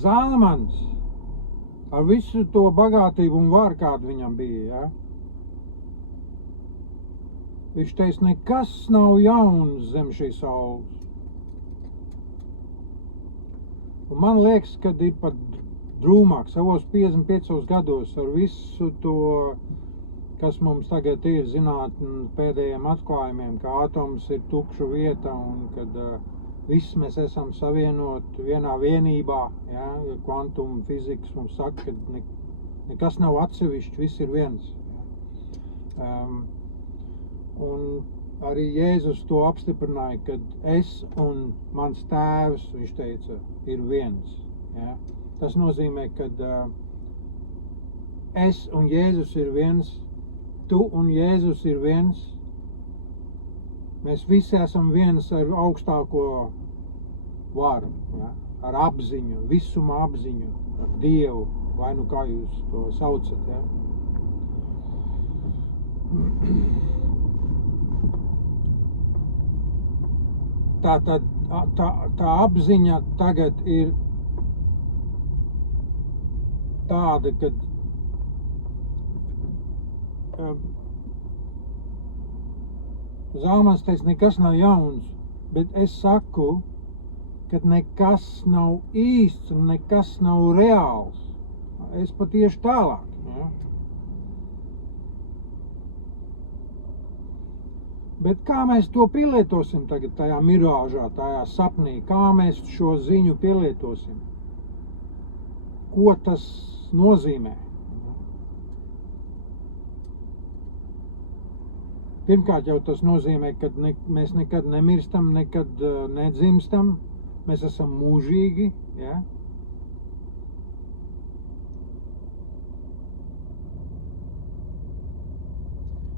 Zalmans ar visu to bagātību un varu, kādu viņam bija, ja? Viņš teica, nekas nav jauns zem šīs saules. Un man liekas, kad ir pat drūmāk savos 55 gados ar visu to, kas mums tagad ir zinātnē pēdējiem atklājumiem, ka atoms ir tukša vieta un kad viss mēs esam savienoti vienā vienībā, ja? Kvantuma fizikas mums saka, ka nekas nav atsevišķi, viss ir viens. Un arī Jēzus to apstiprināja, kad es un mans tēvs, viņš teica, ir viens. Ja? Tas nozīmē, kad es un Jēzus ir viens, tu un Jēzus ir viens. Mēs visi esam viens ar augstāko varu, ja? Ar apziņu, visuma apziņu, ar Dievu, vai nu kā jūs to saucat. Ja? Tā apziņa tagad ir tāda, kad Zalmans teica, nekas nav jauns, bet es saku, ka nekas nav īsts un nekas nav reāls. Es pat iešu tālāk. Ja? Bet kā mēs to pielietosim tagad tajā mirāžā, tajā sapnī? Kā mēs šo ziņu pielietosim? Ko tas nozīmē? Pirmkārt jau tas nozīmē, ka mēs nekad nemirstam, nekad nedzimstam. Mēs esam mūžīgi, ja?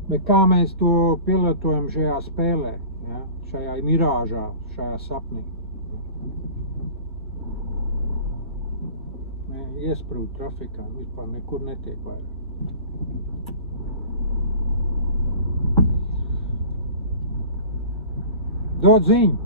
Bet kā mēs to pielietojam šajā spēlē, ja? Šajā mirāžā, šajā sapnī? Iesprūd trafikā, vispār nekur netiek vairāk. Dod ziņu!